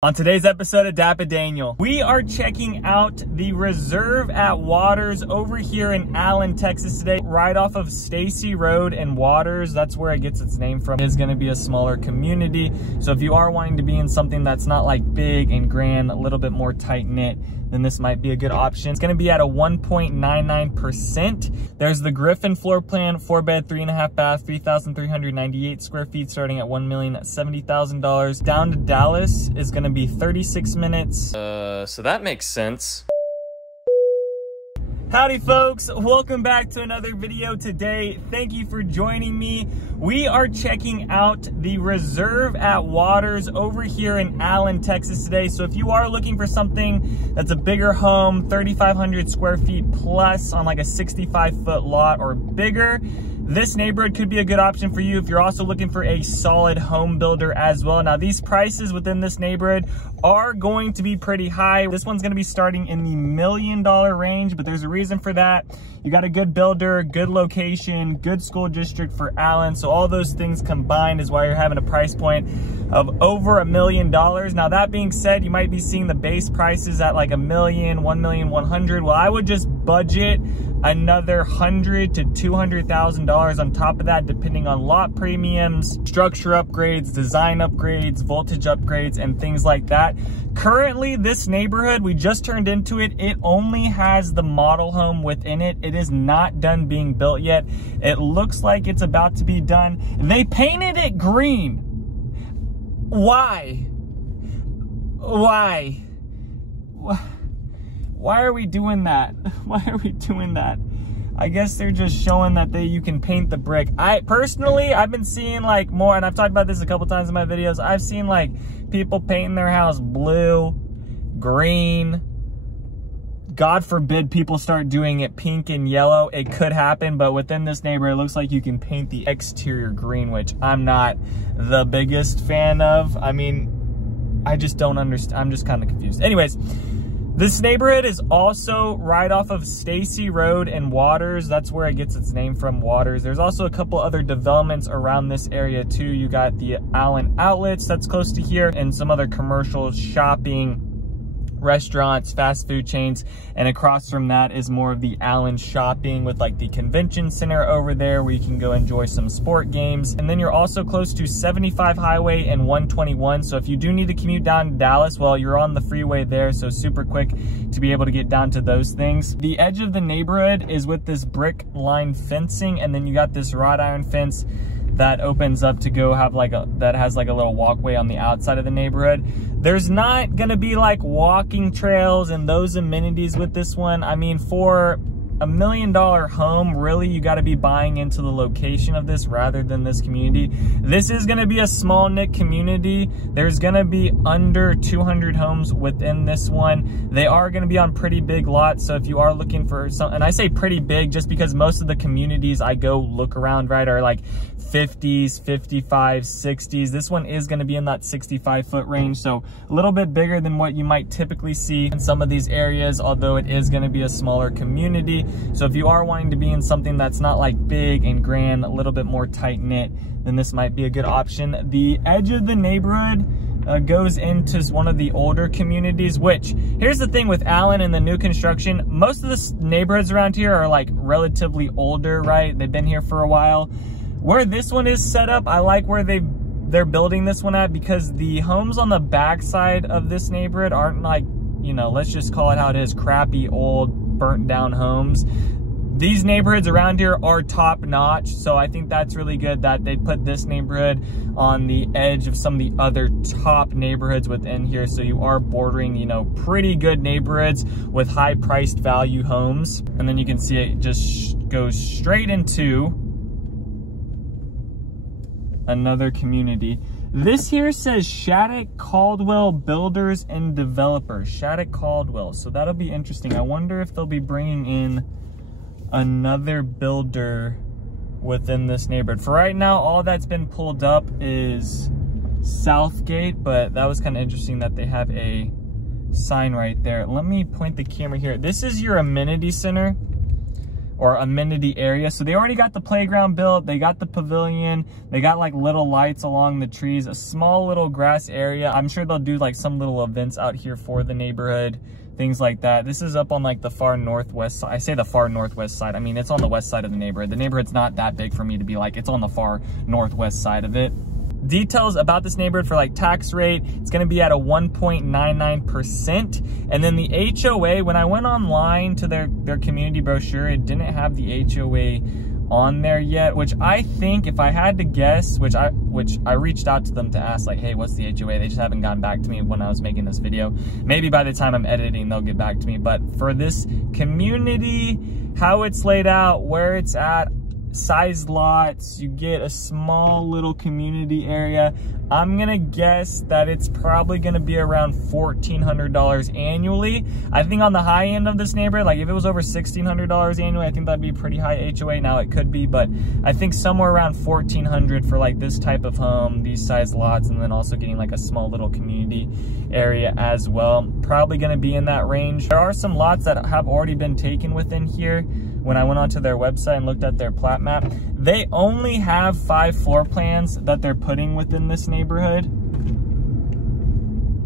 On today's episode of DAPA.DANIEL, we are checking out the Reserve at Waters over here in Allen, Texas today, right off of Stacy Road and Waters. That's where it gets its name from. It is going to be a smaller community. So if you are wanting to be in something that's not like big and grand, a little bit more tight knit, then this might be a good option. It's going to be at a 1.99%. There's the Griffin floor plan, 4-bed, 3.5 bath, 3,398 square feet, starting at $1,070,000. Down to Dallas is going to be 36 minutes. So that makes sense. Howdy folks, welcome back to another video today. Thank you for joining me. We are checking out the Reserve at Waters over here in Allen, Texas today. So if you are looking for something that's a bigger home, 3,500 square feet plus on like a 65-foot lot or bigger, this neighborhood could be a good option for you if you're also looking for a solid home builder as well. Now, these prices within this neighborhood are going to be pretty high. This one's going to be starting in the $1 million range, but there's a reason for that. You got a good builder, good location, good school district for Allen. So all those things combined is why you're having a price point of over $1 million. Now, that being said, you might be seeing the base prices at like $1 million, $1,100,000. Well, I would just budget another $100,000 to $200,000 on top of that, depending on lot premiums, structure upgrades, design upgrades, voltage upgrades, and things like that. Currently, this neighborhood, we just turned into it. It only has the model home within it. It is not done being built yet. It looks like it's about to be done. They painted it green. Why? Why? Why are we doing that? Why are we doing that? I guess they're just showing that you can paint the brick. I've been seeing like more, and I've talked about this a couple times in my videos. I've seen like people painting their house blue, green. God forbid people start doing it pink and yellow. It could happen, but within this neighborhood, it looks like you can paint the exterior green, which I'm not the biggest fan of. I mean, I just don't understand. I'm just kind of confused. Anyways, this neighborhood is also right off of Stacy Road and Waters. That's where it gets its name from, Waters. There's also a couple other developments around this area too. You got the Allen Outlets that's close to here, and some other commercial shopping, restaurants, fast food chains, and across from that is more of the Allen shopping with like the convention center over there where you can go enjoy some sport games. And then you're also close to 75 highway and 121. So if you do need to commute down to Dallas, well, you're on the freeway there, so super quick to be able to get down to those things. The edge of the neighborhood is with this brick line fencing, and then you got this wrought iron fence that opens up to go have like that has like a little walkway on the outside of the neighborhood. There's not gonna be like walking trails and those amenities with this one. I mean, for $1 million home, really, you got to be buying into the location of this rather than this community. This is going to be a small knit community. There's going to be under 200 homes within this one. They are going to be on pretty big lots. So if you are looking for some, and I say pretty big just because most of the communities I go look around, right, are like 50s, 55s, 60s. This one is going to be in that 65-foot range. So a little bit bigger than what you might typically see in some of these areas, although it is going to be a smaller community. So if you are wanting to be in something that's not like big and grand, a little bit more tight knit, then this might be a good option. The edge of the neighborhood goes into one of the older communities, which here's the thing with Allen and the new construction, most of the neighborhoods around here are like relatively older, right? They've been here for a while. Where this one is set up, I like where they're building this one at, because the homes on the backside of this neighborhood aren't like, you know, let's just call it how it is, crappy old burnt down homes. These neighborhoods around here are top notch, so I think that's really good that they put this neighborhood on the edge of some of the other top neighborhoods within here, so you are bordering, you know, pretty good neighborhoods with high priced value homes. And then you can see it just goes straight into another community. This here says Shattuck Caldwell Builders and Developers. Shattuck Caldwell. So that'll be interesting. I wonder if they'll be bringing in another builder within this neighborhood. For right now, all that's been pulled up is Southgate, but that was kind of interesting that they have a sign right there. Let me point the camera here. This is your amenity center, or amenity area. So they already got the playground built, they got the pavilion, they got like little lights along the trees, a small little grass area. I'm sure they'll do like some little events out here for the neighborhood, things like that. This is up on like the far northwest side. I say the far northwest side, I mean it's on the west side of the neighborhood. The neighborhood's not that big for me to be like it's on the far northwest side of it. Details about this neighborhood for like tax rate, it's going to be at a 1.99%. And then the HOA, when I went online to their community brochure, it didn't have the HOA on there yet, which I think, if I had to guess, which I reached out to them to ask like, hey, what's the HOA? They just haven't gotten back to me when I was making this video. Maybe by the time I'm editing, they'll get back to me. But for this community, how it's laid out, where it's at, size lots, you get a small little community area. I'm gonna guess that it's probably gonna be around $1,400 annually. I think on the high end of this neighborhood, like if it was over $1,600 annually, I think that'd be pretty high HOA. Now it could be, but I think somewhere around $1,400 for like this type of home, these size lots, and then also getting like a small little community area as well. Probably gonna be in that range. There are some lots that have already been taken within here. When I went onto their website and looked at their plat map, they only have 5 floor plans that they're putting within this neighborhood.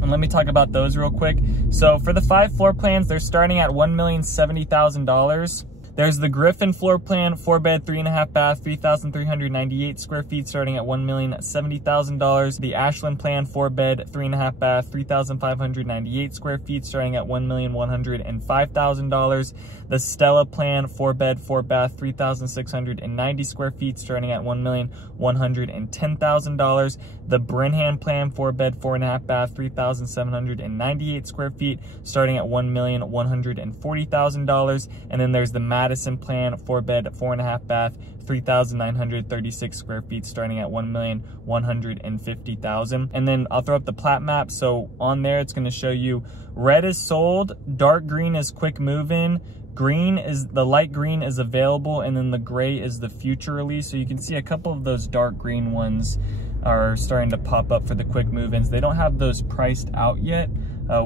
And let me talk about those real quick. So for the 5 floor plans, they're starting at $1,070,000. There's the Griffin floor plan, 4-bed, 3.5 bath, 3,398 square feet, starting at $1,070,000. The Ashland plan, 4-bed, 3.5 bath, 3,598 square feet, starting at $1,105,000. The Stella plan, 4-bed, 4-bath, 3,690 square feet, starting at $1,110,000. The Brenham plan, 4-bed, 4.5 bath, 3,798 square feet, starting at $1,140,000. And then there's the Madison plan, 4-bed, 4.5 bath, 3,936 square feet, starting at $1,150,000. And then I'll throw up the plat map. So on there, it's going to show you red is sold, dark green is quick move-in, green is the light green is available, and then the gray is the future release. So you can see a couple of those dark green ones are starting to pop up for the quick move-ins. They don't have those priced out yet,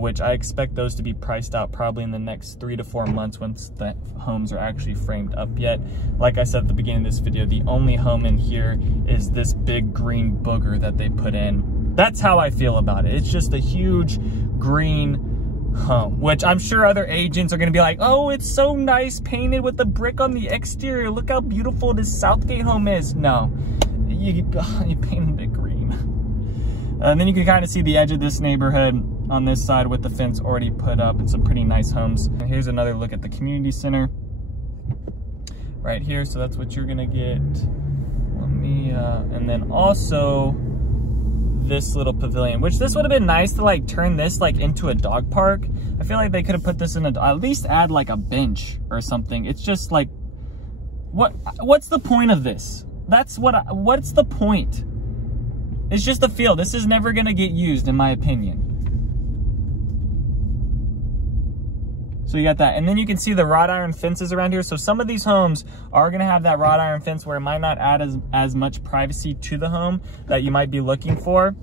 which I expect those to be priced out probably in the next 3 to 4 months once the homes are actually framed up yet. Like I said at the beginning of this video, the only home in here is this big green booger that they put in. That's how I feel about it. It's just a huge green home, which I'm sure other agents are going to be like, oh, it's so nice painted with the brick on the exterior. Look how beautiful this Southgate home is. No, you painted it green. And then you can kind of see the edge of this neighborhood on this side with the fence already put up and some pretty nice homes. And here's another look at the community center right here. So that's what you're going to get. Let me, and then also this little pavilion, which this would have been nice to like turn this like into a dog park. I feel like they could have put this in at least add like a bench or something. It's just like, what's the point of this? What's the point? It's just a field. This is never gonna get used in my opinion. So you got that, and then you can see the wrought iron fences around here. So some of these homes are gonna have that wrought iron fence where it might not add as much privacy to the home that you might be looking for.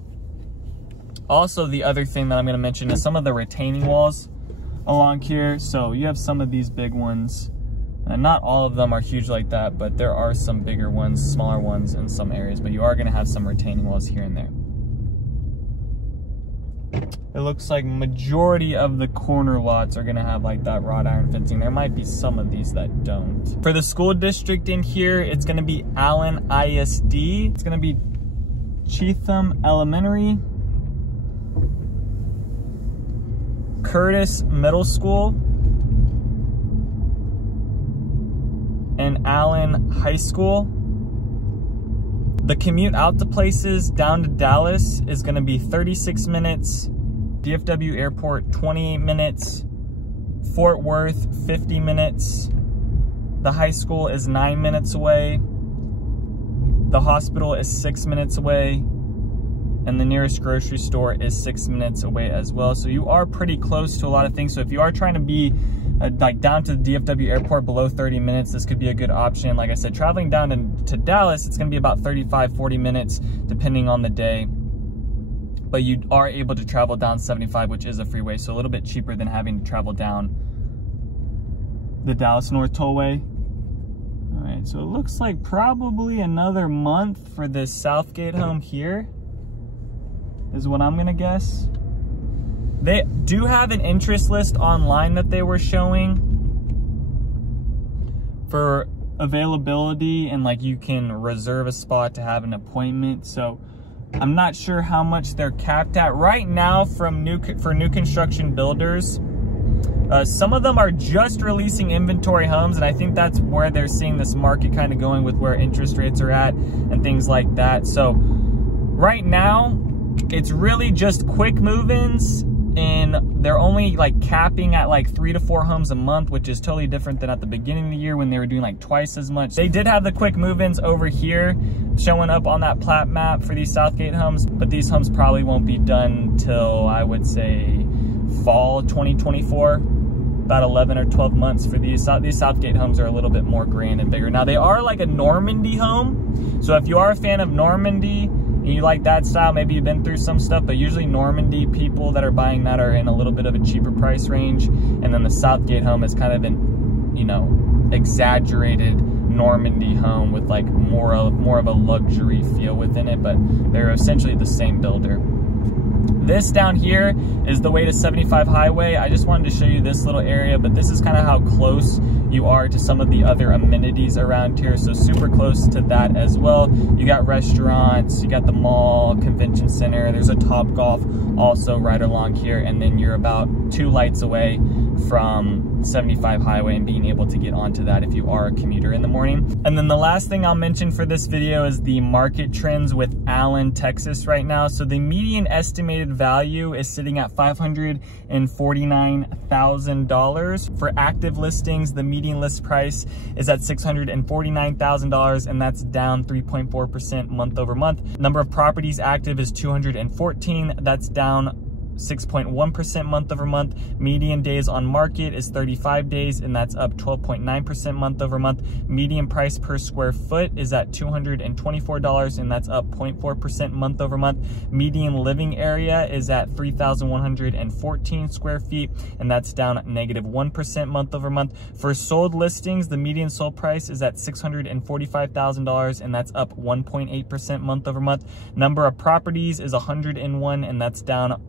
Also, the other thing that I'm gonna mention is some of the retaining walls along here. So you have some of these big ones, and not all of them are huge like that, but there are some bigger ones, smaller ones in some areas, but you are gonna have some retaining walls here and there. It looks like majority of the corner lots are gonna have like that wrought iron fencing. There might be some of these that don't. For the school district in here, it's gonna be Allen ISD. It's gonna be Cheatham Elementary, Curtis Middle School, and Allen High School. The commute out to places down to Dallas is going to be 36 minutes. DFW Airport, 28 minutes. Fort Worth, 50 minutes. The high school is 9 minutes away. The hospital is 6 minutes away. And the nearest grocery store is 6 minutes away as well. So you are pretty close to a lot of things. So if you are trying to be like down to the DFW airport below 30 minutes, this could be a good option. Like I said, traveling down to Dallas, it's gonna be about 35-40 minutes depending on the day. But you are able to travel down 75, which is a freeway, so a little bit cheaper than having to travel down the Dallas North Tollway. All right, so it looks like probably another month for this Southgate home here is what I'm gonna guess. They do have an interest list online that they were showing for availability, and like you can reserve a spot to have an appointment. So I'm not sure how much they're capped at right now for new construction builders. Some of them are just releasing inventory homes, and I think that's where they're seeing this market kind of going with where interest rates are at and things like that. So right now it's really just quick move-ins, and they're only like capping at like 3 to 4 homes a month, which is totally different than at the beginning of the year when they were doing like twice as much. They did have the quick move-ins over here showing up on that Plat Map for these Southgate homes, but these homes probably won't be done till I would say fall 2024. About 11 or 12 months for these. These Southgate homes are a little bit more grand and bigger. Now they are like a Normandy home, so if you are a fan of Normandy and you like that style, maybe you've been through some stuff, but usually Normandy people that are buying that are in a little bit of a cheaper price range, and then the Southgate home is kind of an, you know, exaggerated Normandy home with like more of a luxury feel within it, but they're essentially the same builder. This down here is the way to 75 Highway. I just wanted to show you this little area, but this is kind of how close you are to some of the other amenities around here. So super close to that as well. You got restaurants, you got the mall, convention center. There's a Topgolf also right along here. And then you're about 2 lights away from 75 Highway and being able to get onto that if you are a commuter in the morning. And then the last thing I'll mention for this video is the market trends with Allen, Texas right now. So the median estimated value is sitting at $549,000. For active listings, the median list price is at $649,000, and that's down 3.4% month over month. Number of properties active is 214. That's down 6.1% month over month. Median days on market is 35 days, and that's up 12.9% month over month. Median price per square foot is at $224, and that's up 0.4% month over month. Median living area is at 3,114 square feet, and that's down -1% month over month. For sold listings, the median sold price is at $645,000, and that's up 1.8% month over month. Number of properties is 101, and that's down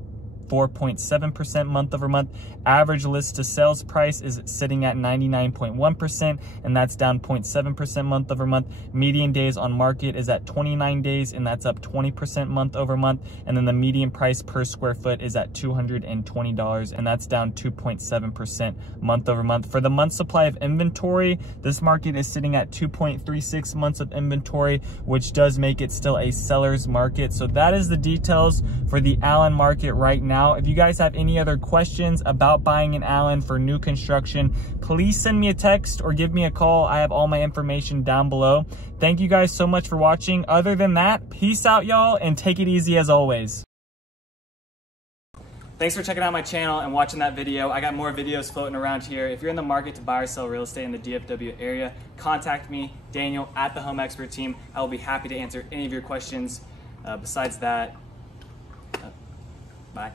4.7% month over month. Average list to sales price is sitting at 99.1%, and that's down 0.7% month over month. Median days on market is at 29 days, and that's up 20% month over month. And then the median price per square foot is at $220, and that's down 2.7% month over month. For the month supply of inventory, this market is sitting at 2.36 months of inventory, which does make it still a seller's market. So that is the details for the Allen market right now. If you guys have any other questions about buying an Allen for new construction, please send me a text or give me a call. I have all my information down below. Thank you guys so much for watching. Other than that, peace out, y'all, and take it easy as always. Thanks for checking out my channel and watching that video. I got more videos floating around here. If you're in the market to buy or sell real estate in the DFW area, contact me, Daniel, at the Home Expert Team. I will be happy to answer any of your questions. Besides that, bye.